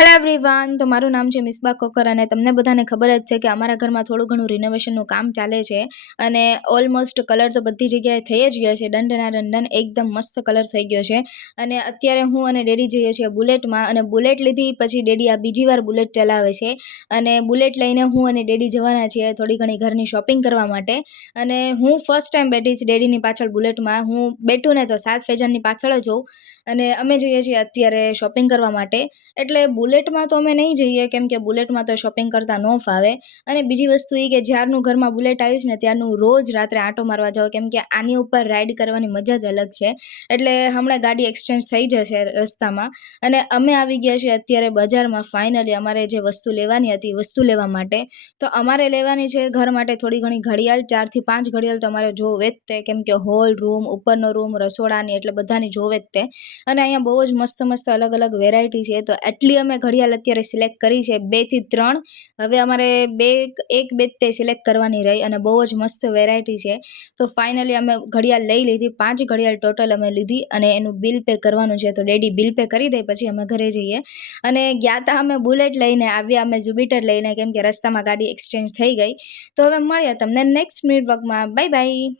Hello everyone, તો મારું નામ છે મિસબા કોકર અને તમને બધાને ખબર જ છે કે અમારા ઘરમાં થોડું ઘણું રિનોવેશનનું કામ ચાલે છે અને ઓલમોસ્ટ કલર તો બધી જગ્યાએ થઈ જ ગયો છે. દંડના દંડન એકદમ મસ્ત કલર થઈ ગયો છે અને અત્યારે હું અને ડેડી જઈએ છીએ બુલેટમાં અને બુલેટ લીધી પછી ડેડી આ બીજી વાર બુલેટ ચલાવે છે અને બુલેટ લઈને હું અને ડેડી જવાના છીએ થોડી ઘણી ઘરની શોપિંગ કરવા માટે. અને હું ફર્સ્ટ ટાઈમ બેઠી છું ડેડીની પાછળ બુલેટમાં. હું બેઠું ને તો સાત ફેજાનની પાછળ જ હોઉં અને અમે જઈએ છીએ અત્યારે શોપિંગ કરવા માટે. એટલે બુલેટમાં તો અમે નહીં જઈએ કેમ કે બુલેટમાં તો શોપિંગ કરતાં ન ફાવે. અને બીજી વસ્તુ એ કે જ્યારનું ઘરમાં બુલેટ આવી છે ને ત્યારનું રોજ રાત્રે આંટો મારવા જાઓ કેમ કે આની ઉપર રાઈડ કરવાની મજા જ અલગ છે. એટલે હમણાં ગાડી એક્સચેન્જ થઈ જશે રસ્તામાં અને અમે આવી ગયા છીએ અત્યારે બજારમાં. ફાઇનલી અમારે જે વસ્તુ લેવાની હતી વસ્તુ લેવા માટે. તો અમારે લેવાની છે ઘર માટે થોડી ઘણી ઘડિયાળ, 4 થી 5 ઘડિયાળ તો અમારે જોવે જ તે કેમ કે હોલ રૂમ, ઉપરનો રૂમ, રસોડાની એટલે બધાની જોવે જ તે. અને અહીંયા બહુ જ મસ્ત મસ્ત અલગ અલગ વેરાયટી છે. તો એટલી અમે ઘડિયાળ અત્યારે સિલેક્ટ કરી છે 2 થી 3. હવે અમારે એક બે તે સિલેક્ટ કરવાની રહી અને બહુ જ મસ્ત વેરાયટી છે. તો ફાઇનલી અમે ઘડિયાળ લઈ લીધી. 5 ઘડિયાળ ટોટલ અમે લીધી અને એનું બિલ પે કરવાનું છે. તો ડેડી બિલ પે કરી દે પછી અમે ઘરે જઈએ. અને ગયા તા અમે બુલેટ લઈને, આવ્યા અમે જુપિટર લઈને કેમ કે રસ્તામાં ગાડી એક્સચેન્જ થઈ ગઈ. તો હવે મળીએ તમને નેક્સ્ટ મિનિટ વર્કમાં. Bye by.